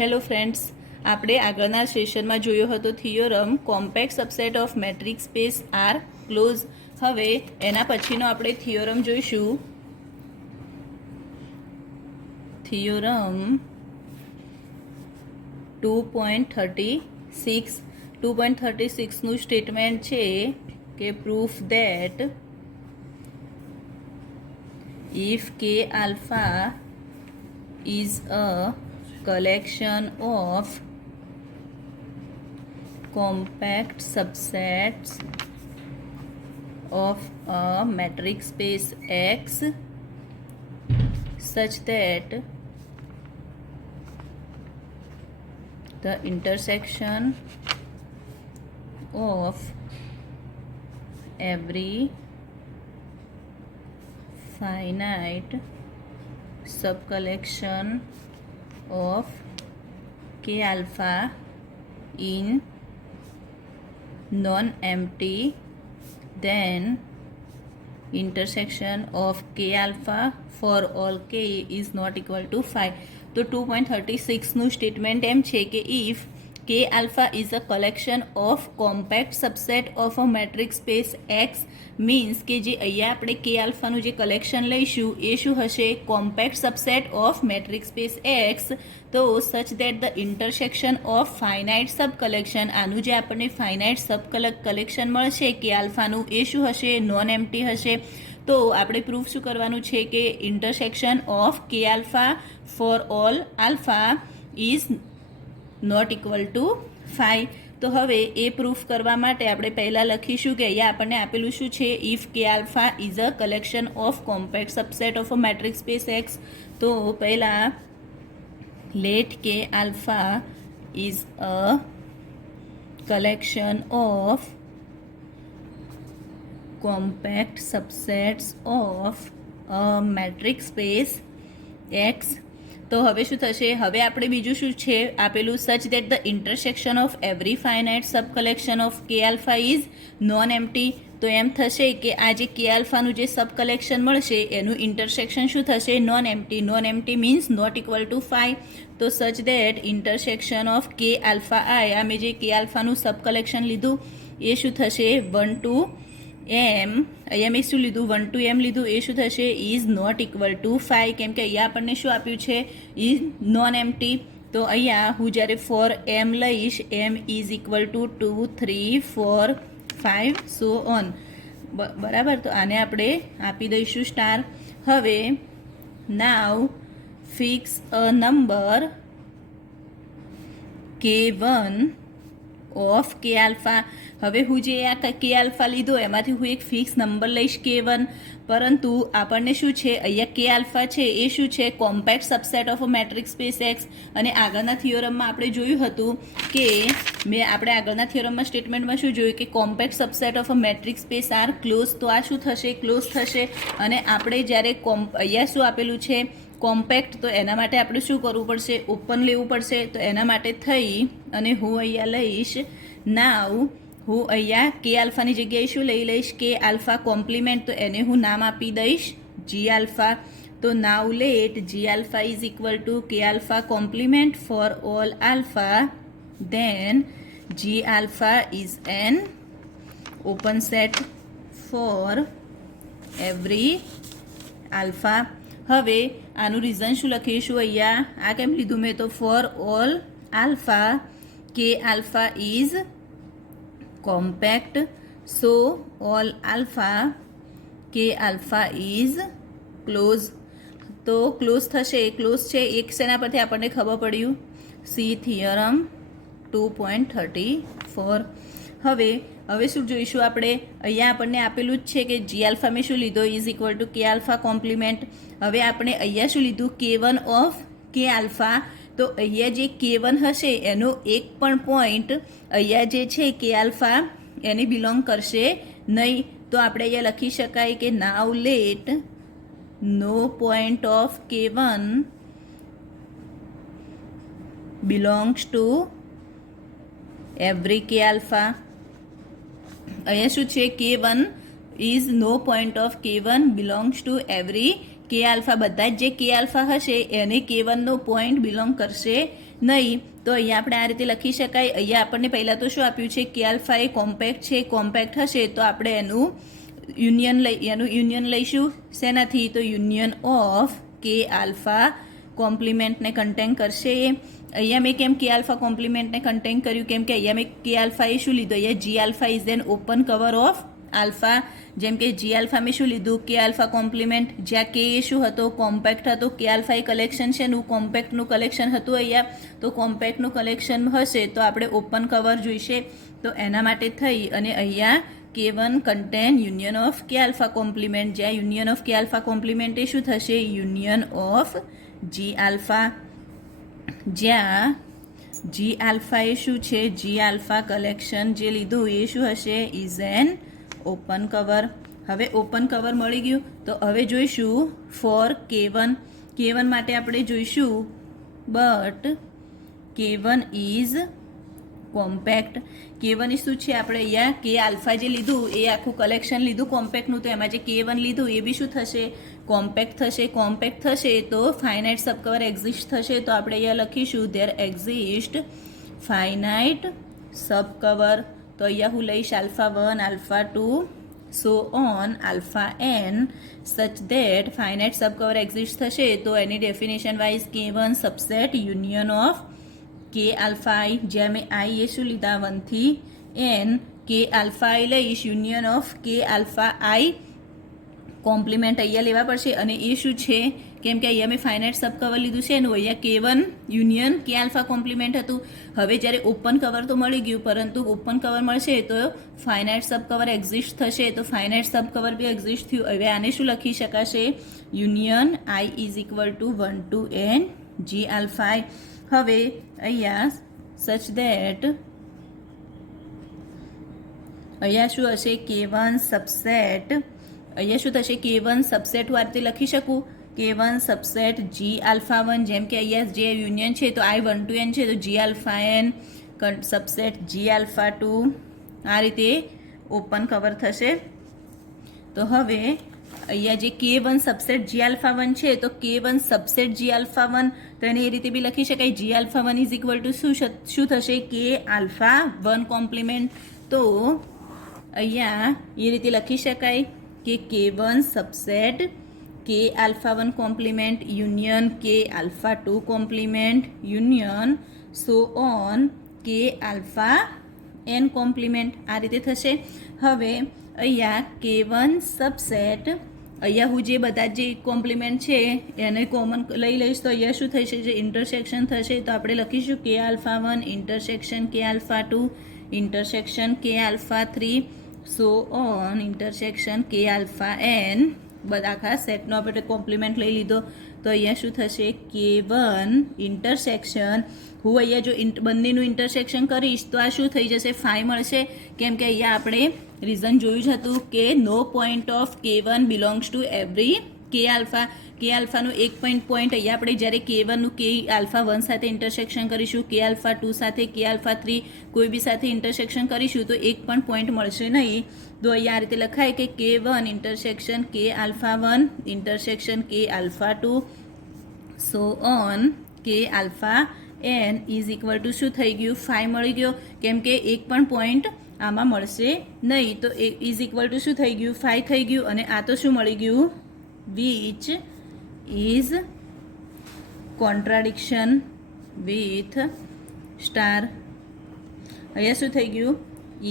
Hello friends, આપણે આગળના સેશનમાં જોયો હતો theorem compact subset of metric space are close. હવે એના પછીનો આપણે થિયોરમ જોઈશું. થિયોરમ 2.36. 2.36નું સ્ટેટમેન્ટ છે કે proof that if k alpha is a collection of compact subsets of a metric space X such that the intersection of every finite subcollection of k alpha in non-empty, then intersection of k alpha for all k is not equal to 5. તો 2.36નું statement એમ છે કે if k alpha is a collection of compact subset of a metric space X means કે જે અહીંયા આપણે k alpha નું જે collection લઈશું એ શું હશે? Compact subset of metric space X. તો such that the intersection of finite sub collection, આનું જે આપણને ફાઇનાઇટ સબ કલેક્શન મળશે કે આલ્ફાનું એ શું હશે? નોન એમ્પ્ટી હશે. તો આપણે પ્રૂફ શું કરવાનું છે કે intersection of K alpha for all alpha is not equal to 5. તો હવે એ પ્રૂફ કરવા માટે આપણે પહેલાં લખીશું કે અહીંયા આપણને આપેલું શું છે? If K alpha is a collection of compact subset of a metric space X. તો પહેલાં let K alpha is a collection of compact subsets of a metric space X. તો હવે શું થશે? હવે આપણે બીજું શું છે આપેલું? સચ that the intersection of every finite sub collection of K alpha is non empty. તો એમ થશે કે આ જે કે આલ્ફાનું જે સબ કલેક્શન મળશે એનું ઇન્ટરસેક્શન શું થશે? Non empty. Non empty means not equal to 5. તો such that intersection of K alpha I, આ મેં જે કે આલ્ફાનું સબ કલેક્શન લીધું એ શું થશે? 1 to m, અહીંયા મેં શું લીધું? 1 to m લીધું, એ શું થશે? Is not equal to 5. કેમ કે અહીંયા આપણને શું આપ્યું છે? Is non empty. તો અહીંયા હું જ્યારે ફોર m લઈશ, m is equal to 2, 3, 4, 5 so on. બરાબર. તો આને આપણે આપી દઈશું સ્ટાર. હવે now fix a number k1 of K alpha. હવે હું જે આ કે આલ્ફા લીધો એમાંથી હું એક ફિક્સ નંબર લઈશ k1, પરંતુ આપણને શું છે અહીંયા કે આલ્ફા છે એ શું છે? Compact subset of a metric space X. અને આગળના થિયોરમમાં આપણે જોયું હતું કે આપણે આગળના થિયોરમમાં સ્ટેટમેન્ટમાં શું જોયું કે compact subset of a metric space are close. તો આ શું થશે? ક્લોઝ થશે. અને આપણે જ્યારે અહીંયા શું આપેલું છે? કોમ્પેક્ટ. તો એના માટે આપણે શું કરવું પડશે? ઓપન લેવું પડશે. તો એના માટે થઈ અને હું અહીંયા લઈશ નાવ, હું અહીંયા કે આલ્ફાની જગ્યાએ શું લઈ લઈશ? કે આલ્ફા કોમ્પ્લિમેન્ટ. તો એને હું નામ આપી દઈશ જી આલ્ફા. તો now let G alpha is equal to K alpha complement for all alpha, then G alpha is an open set for every alpha. હવે આનું રીઝન શું લખીશું અહીંયા? આ કેમ લીધું મેં? તો ફોર ઓલ આલ્ફા કે alpha is compact, so all alpha k alpha is close. તો ક્લોઝ થશે. ક્લોઝ છે એક શેના પરથી આપણને ખબર પડ્યું? C theorem 2.34. હવે શું જોઈશું આપણે? અહીંયા આપણને આપેલું જ છે કે જી આલ્ફા મેં શું લીધો? Is equal to K alpha compliment. હવે આપણે અહીંયા શું લીધું? k1 of K alpha. તો અહીંયા જે k1 હશે એનો એક પણ પોઈન્ટ અહીંયા જે છે કે આલ્ફા એને બિલોંગ કરશે નહીં. તો આપણે અહીંયા લખી શકાય કે now let no point of k1 belongs to every K alpha. અહીંયા શું છે? k1 is no point of k1 belongs to every કે આલ્ફા બધા જ જે કે આલ્ફા હશે એને K1નો પોઈન્ટ બિલોંગ કરશે નહીં. તો અહીંયા આપણે આ રીતે લખી શકાય. અહીંયા આપણને પહેલાં તો શું આપ્યું છે, કે આલ્ફા એ કોમ્પેક્ટ છે. કોમ્પેક્ટ હશે તો આપણે એનું યુનિયન લઈશું શેનાથી, તો union of K alpha કોમ્પ્લિમેન્ટને content કરશે. અહીંયા મેં કેમ કે આલ્ફા કોમ્પ્લિમેન્ટને કન્ટેન કર્યું, કેમ કે અહીંયા મેં કે આલ્ફા એ શું લીધું, અહીંયા G alpha is an open cover of alpha. જેમ કે જી આલ્ફા મેં શું લીધું, કે આલ્ફા કોમ્પ્લિમેન્ટ, જ્યાં કે એ શું હતો, કોમ્પેક્ટ હતો. કે આલ્ફા એ કલેક્શન છે એનું કોમ્પેક્ટનું કલેક્શન હતું અહીંયા. તો કોમ્પેક્ટનું કલેક્શન હશે તો આપણે ઓપન કવર જોઈશે. તો એના માટે થઈ અને અહીંયા K1 content union of K alpha compliment, જ્યાં union of K alpha compliment એ શું થશે, યુનિયન ઓફ જી આલ્ફા, જ્યાં જી આલ્ફા એ શું છે, જી આલ્ફા કલેક્શન જે લીધું એ શું હશે, ઇઝ એન ઓપન કવર. હવે ઓપન કવર મળી ગયું. તો હવે જોઈશું ફોર K1 માટે આપણે જોઈશું but K1 is compact. K1 શું છે, આપણે અહીંયા કે આલ્ફા જે લીધું એ આખું કલેક્શન લીધું કોમ્પેક્ટનું, તો એમાં જે K1 લીધું એ બી શું થશે, કોમ્પેક્ટ થશે. કોમ્પેક્ટ થશે તો ફાઇનાઇટ સબકવર એક્ઝિસ્ટ થશે. તો આપણે અહીંયા લખીશું ધેર એક્ઝિસ્ટ ફાઇનાઇટ સબકવર. તો અહીંયા હું લઈશ alpha1, alpha2 so on alpha n such that finite subcover exist થશે. તો એની definition wise K1 subset union of K alpha I, જ્યાં મેં આઈ એ શું લીધા 1 થી n, કે આલ્ફા આઈ લઈશ union of K alpha I compliment અહીંયા લેવા પડશે. અને એ શું છે, કેમ કે અહીંયા મેં ફાઇનાઇટ સબ કવર લીધું છે એનું, અહીંયા K1 યુનિયન કે આલ્ફા કોમ્પ્લિમેન્ટ હતું. હવે જ્યારે ઓપન કવર તો મળી ગયું, પરંતુ ઓપન કવર મળશે તો ફાઇનાઇટ સબ કવર એક્ઝિસ્ટ થશે. તો ફાઇનાઇટ સબ કવર બી એક્ઝિસ્ટ થયું. હવે આને શું લખી શકાશે, union I is equal to 1 to n G alpha I. હવે અહીંયા સચ ધેટ અહીંયા શું હશે, K1 સબસેટ, અહીંયા શું થશે, K1 સબસેટ હું આ રીતે લખી શકું, K1 સબસેટ જી આલ્ફા 1, જેમ કે અહીંયા જે યુનિયન છે તો I 1 to n છે, તો જી આલ્ફા n સબસેટ જી આલ્ફા 2, આ રીતે ઓપન કવર થશે. તો હવે અહીંયા જે K1 સબસેટ જી આલ્ફા 1 છે, તો K1 સબસેટ જી આલ્ફા 1, તો એને એ રીતે બી લખી શકાય, જી આલ્ફા 1 ઇઝ ઇક્વલ ટુ શું થશે, કે આલ્ફા 1 કોમ્પ્લિમેન્ટ. તો અહીંયા એ રીતે લખી શકાય કે K1 સબસેટ કે આલ્ફા 1 કોમ્પ્લિમેન્ટ યુનિયન કે alpha 2 compliment union so on કે આલ્ફા n કોમ્પ્લિમેન્ટ, આ રીતે થશે. હવે અહીંયા K1 સબસેટ, અહીંયા હું જે બધા જે કોમ્પ્લિમેન્ટ છે એને કોમન લઈ લઈશ, તો અહીંયા શું થશે, જે ઇન્ટરસેક્શન થશે. તો આપણે લખીશું કે alpha 1 intersection K alpha 2 intersection K alpha 3 so on intersection K alpha n. બધા આખા સેટનો આપણે કોમ્પ્લિમેન્ટ લઈ લીધો. તો અહીંયા શું થશે, K1 ઇન્ટરસેક્શન, હું અહીંયા જો બંનેનું ઇન્ટરસેક્શન કરીશ તો આ શું થઈ જશે, 5 મળશે. કેમ કે અહીંયા આપણે રીઝન જોયું જ હતું કે no point of K1 belongs to every K alpha. K આલ્ફાનું એક પોઈન્ટ અહીંયા આપણે જ્યારે K1નું કે આલ્ફા 1 સાથે ઇન્ટરસેક્શન કરીશું, કે આલ્ફા 2 સાથે, કે આલ્ફા 3 કોઈ બી સાથે ઇન્ટરસેક્શન કરીશું તો એક પણ પોઈન્ટ મળશે નહીં. તો અહીંયા આ રીતે લખાય કે K1 intersection K alpha 1 intersection K alpha 2 so on કે alpha n is equal two શું થઈ ગયું, 5 મળી ગયો. કેમ કે એક પણ પોઈન્ટ આમાં મળશે નહીં. તો ઇઝ ઇક્વલ ટુ શું થઈ ગયું, 5 થઈ ગયું. અને આ તો શું મળી ગયું, which is contradiction with star. અહીંયા શું થઈ ગયું,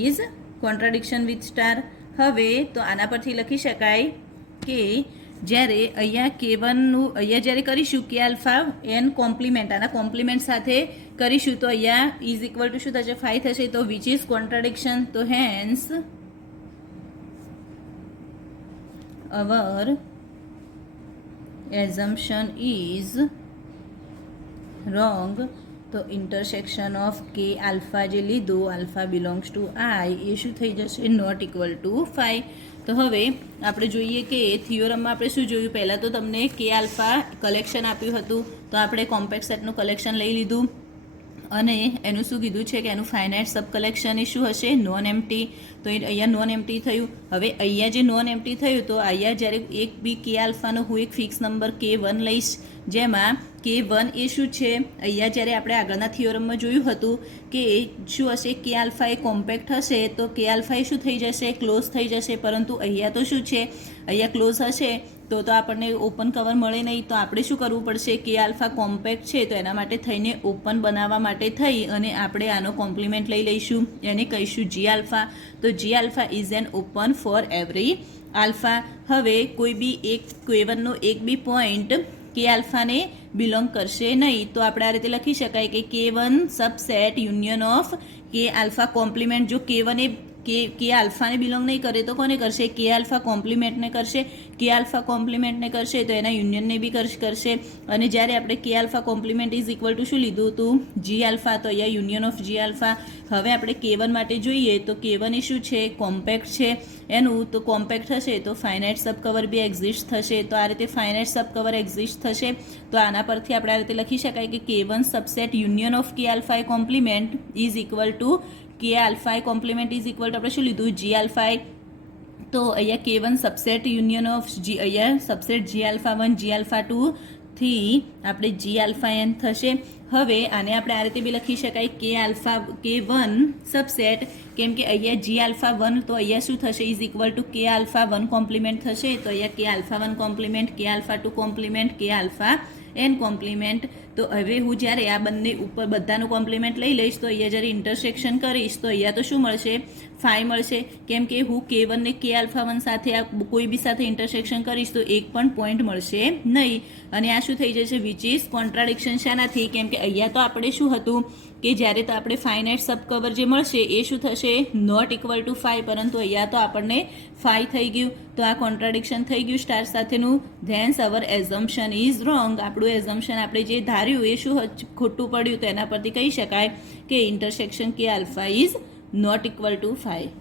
ઇઝ કોન્ટ્રાડિક્શન વિથ સ્ટાર. હવે તો આના પરથી લખી શકાય કે જ્યારે અહીંયા K1નું અહીંયા જ્યારે કરીશું કે આલ્ફા n કોમ્પ્લિમેન્ટ, આના કોમ્પ્લિમેન્ટ સાથે કરીશું તો અહીંયા ઇઝ ઇક્વલ ટુ શું થશે, 5 થશે. તો વિચ ઇઝ કોન્ટ્રાડિક્શન, તો hence our assumption is wrong. તો ઇન્ટરસેક્શન ઓફ કે આલ્ફા જે લીધું, આલ્ફા બિલોંગ્સ ટુ આઈ, એ શું થઈ જશે, નોટ ઇક્વલ ટુ 5. તો હવે આપણે જોઈએ કે થિયોરમમાં આપણે શું જોયું, પહેલાં તો તમને કે આલ્ફા કલેક્શન આપ્યું હતું, તો આપણે કોમ્પેક્ટ સેટનું કલેક્શન લઈ લીધું. અને એનું શું કીધું છે કે એનું ફાઇનાઇટ સબ કલેક્શન એ શું હશે નોન એમ્પ્ટી. તો અહીંયા નોન એમ્પ્ટી થયું. હવે અહીંયા જે નોન એમ્પ્ટી થયું તો અહીંયા જ્યારે એક બી કે આલ્ફાનો હું એક ફિક્સ નંબર K1 લઈશ, જેમાં K1 એ શું છે, અહીંયા જ્યારે આપણે આગળના થિયોરમમાં જોયું હતું કે એ શું હશે, કે આલ્ફા એ કોમ્પેક્ટ હશે તો કે આલ્ફા એ શું થઈ જશે, ક્લોઝ થઈ જશે. પરંતુ અહીંયા તો શું છે, અહીંયા ક્લોઝ હશે તો આપણને ઓપન કવર મળે નહીં. તો આપણે શું કરવું પડશે, કે આલ્ફા કોમ્પેક્ટ છે તો એના માટે થઈને ઓપન બનાવવા માટે થઈ અને આપણે આનો કોમ્પ્લિમેન્ટ લઈ લઈશું, એને કહીશું જી આલ્ફા. તો G alpha is an open for every alpha. હવે કોઈ બી એક K1નો એક બી પોઈન્ટ કે આલ્ફાને બિલોંગ કરશે નહીં. તો આપણે આ રીતે લખી શકાય કે K1 subset union of K alpha compliment. જો K1 એ કે આલ્ફાને બિલોંગ નહીં કરે તો કોને કરશે, કે આલ્ફા કોમ્પ્લિમેન્ટને કરશે. કે આલ્ફા કોમ્પ્લિમેન્ટને કરશે તો એના યુનિયનને બી કરશે. અને જ્યારે આપણે કે alpha complement is equal two શું લીધું હતું, જી આલ્ફા. તો અહીંયા યુનિયન ઓફ જી આલ્ફા. હવે આપણે K1 માટે જોઈએ તો K1 એ શું છે, કોમ્પેક્ટ છે એનું. તો કોમ્પેક્ટ હશે તો ફાઇનાઇટ સબ કવર બી એક્ઝિસ્ટ થશે. તો આ રીતે ફાઇનાઇટ સબ કવર એક્ઝિસ્ટ થશે. તો આના પરથી આપણે આ રીતે લખી શકાય કે K1 subset union of K alpha complement is equal to K alpha complement is equal to આપણે શું લીધું, જી આલ્ફા. તો અહીંયા K1 subset union of g, અહીંયા સબસેટ જી આલ્ફા 1 જી આલ્ફા 2 થી આપણે જી આલ્ફા n થશે. હવે આને આપણે આ રીતે બી લખી શકાય કે આલ્ફા K1 સબસેટ, કેમ કે અહીંયા જી આલ્ફા 1 તો અહીંયા શું થશે, is equal to K alpha 1 compliment થશે. તો અહીંયા કે આલ્ફા 1 કોમ્પ્લિમેન્ટ, કે આલ્ફા 2 કોમ્પ્લિમેન્ટ, કે આલ્ફા n કોમ્પ્લિમેન્ટ. તો હવે હું જ્યારે આ બંને ઉપર બધાનું કોમ્પ્લિમેન્ટ લઈ લઈશ તો અહીંયા જ્યારે ઇન્ટરસેક્શન કરીશ તો અહીંયા તો શું મળશે, 5 મળશે. કેમ કે હું K1 ને કે આલ્ફા 1 સાથે આ કોઈ બી સાથે ઇન્ટરસેક્શન કરીશ તો એક પણ પોઈન્ટ મળશે નહીં. અને આ શું થઈ જશે, વિચ ઇઝ કોન્ટ્રાડિક્શન. શાનાથી, કેમ કે અહીંયા તો આપણે શું હતું કે જ્યારે તો આપણે ફાઇનાઇટ સબ કવર જે મળશે એ શું થશે, નોટ ઇક્વલ ટુ 5. પરંતુ અહીંયા તો આપણને 5 થઈ ગયું. તો આ કોન્ટ્રાડિક્શન થઈ ગયું સ્ટાર સાથેનું. ધેન્સ અવર એઝમ્પશન ઇઝ રોંગ. આપણું એઝમ્પશન આપણે જે ધાર્યું એ શું ખોટું પડ્યું. તો એના પરથી કહી શકાય કે intersection K alpha is not equal to 5.